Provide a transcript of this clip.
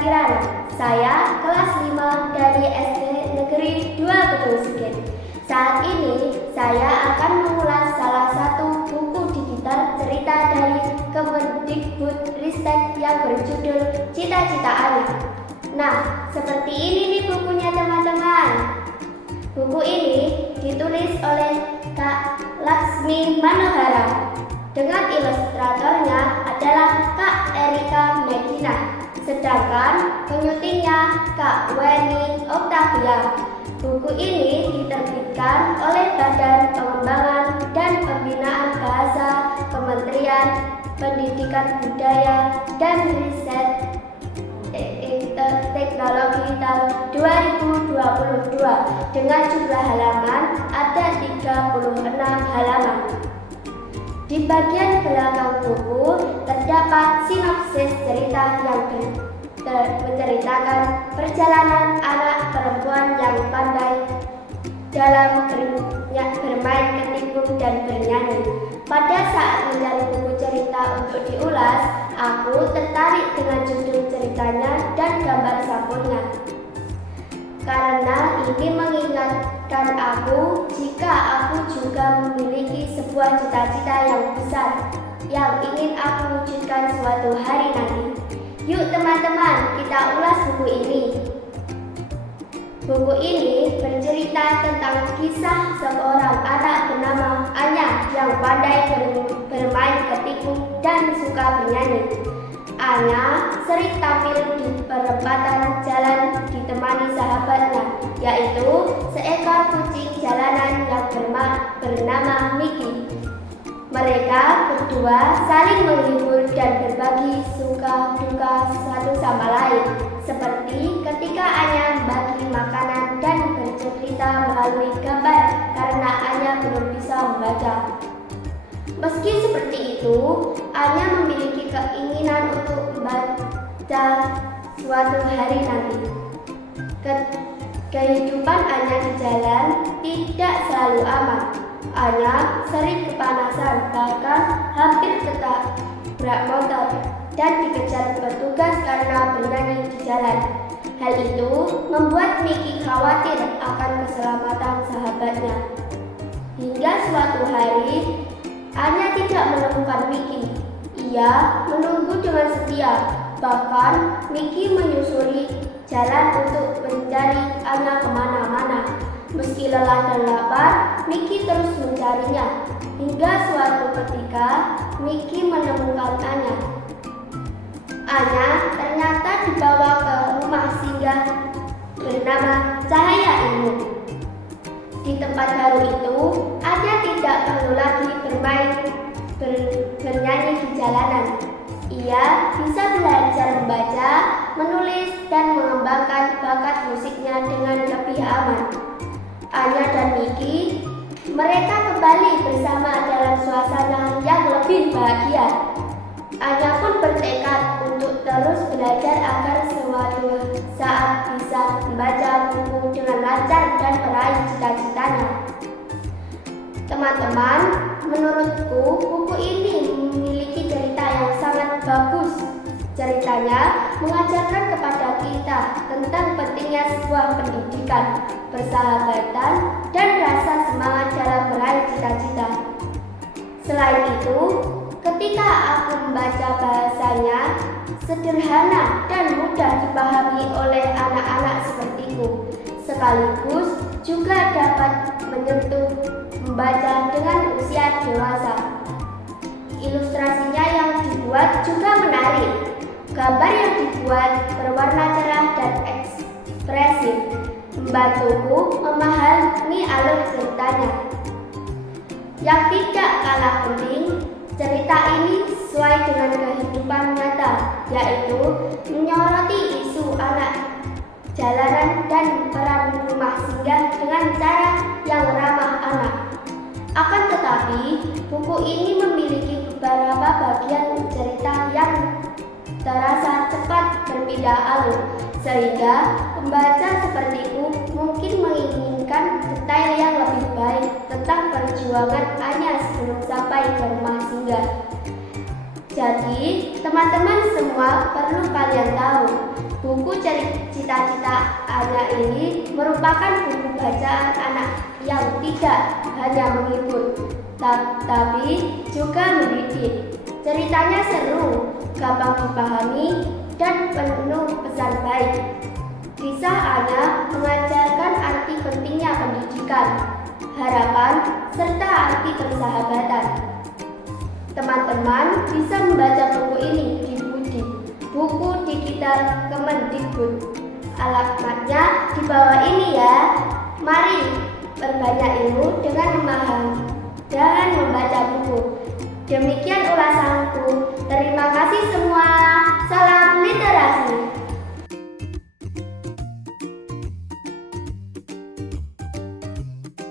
Kirana. Saya kelas 5 dari SD Negeri 2 Gedung Sigen. Saat ini saya akan mengulas salah satu buku digital cerita dari Kemendikbudristek yang berjudul Cita-Cita Anak. Nah, seperti ini nih bukunya teman-teman. Buku ini ditulis oleh Kak Laksmi Manohara dengan ilustratornya adalah Kak Erika Medina, sedangkan penyutingnya Kak Weni Octavia. Buku ini diterbitkan oleh Badan Pengembangan dan Pembinaan Bahasa Kementerian Pendidikan Budaya dan Riset Teknologi tahun 2022 dengan jumlah halaman ada 36 halaman. Di bagian belakang buku terdapat sinopsis cerita yang menceritakan perjalanan anak perempuan yang pandai dalam bermain ketikung dan bernyanyi. Pada saat mencari buku cerita untuk diulas, aku tertarik dengan judul ceritanya dan gambar sampulnya. Karena ini mengingatkan aku jika aku juga memiliki sebuah cita-cita yang besar yang ingin aku wujudkan suatu hari nanti. Yuk teman-teman, kita ulas buku ini. Buku ini bercerita tentang kisah seorang anak bernama Anya yang pandai bermain ketikung dan suka bernyanyi. Anya sering tampil di perempatan jalan ditemani sahabatnya, yaitu seekor kucing jalanan yang bernama Mickey. Mereka berdua saling menghibur dan berbagi suka duka satu sama lain, seperti ketika Anya membagi makanan dan bercerita melalui gambar karena Anya belum bisa membaca. Meski seperti itu, Anya memiliki keinginan untuk membaca suatu hari nanti. Kehidupan Anya di jalan tidak selalu aman. Anya sering kepanasan, bahkan hampir ketabrak motor dan dikejar petugas karena bernyanyi di jalan. Hal itu membuat Mickey khawatir akan keselamatan sahabatnya. Hingga suatu hari, Anya tidak menemukan Mickey. Ia menunggu dengan setia, bahkan Mickey menyusuri jalan untuk mencari Anya kemana-mana. Meski lelah dan lapar, Mickey terus mencarinya. Hingga suatu ketika, Mickey menemukan Anya. Anya ternyata dibawa ke rumah singgah bernama Cahaya Ilmu. Di tempat baru itu, Anya tidak perlu lagi bernyanyi di jalanan. Ia bisa belajar membaca, menulis, dan mengembangkan bakat musiknya dengan lebih aman. Anya dan Mickey, mereka kembali bersama dalam suasana yang lebih bahagia. Anya pun bertekad untuk terus belajar agar suatu saat bisa membaca buku dengan lancar dan meraih cita-citanya. Teman-teman, menurutku buku ini memiliki cerita yang sangat bagus. Ceritanya mengajarkan kepada kita tentang pentingnya sebuah pendidikan, persahabatan, dan rasa semangat dalam meraih cita-cita. Selain itu, ketika aku membaca bahasanya sederhana dan mudah dipahami oleh anak-anak sepertiku, sekaligus juga dapat menyentuh membaca dengan usia dewasa. Ilustrasinya yang dibuat juga menarik. Gambar yang dibuat berwarna cerah dan ekspresif, membantuku memahami alur ceritanya. Yang tidak kalah penting, cerita ini sesuai dengan kehidupan nyata, yaitu menyoroti isu anak jalanan dan peran rumah singgah dengan cara yang ramah anak. Akan tetapi, buku ini memiliki beberapa bagian cerita yang terasa cepat berpindah alur, sehingga pembaca sepertiku mungkin menginginkan detail yang lebih baik tentang perjuangan Anya sebelum sampai ke rumah singgah. Jadi, teman-teman semua perlu kalian tahu Buku Cita-Cita Anya ini merupakan buku bacaan anak yang tidak hanya menghibur, tapi juga mendidik. Ceritanya seru, gampang dipahami, dan penuh pesan baik. Kisah Anya mengajarkan arti pentingnya pendidikan, harapan, serta arti persahabatan. Teman-teman bisa membaca buku ini di Budi, buku digital Kemendikbud. Alamatnya di bawah ini ya. Mari perbanyak ilmu dengan memahami dan membaca buku. Demikian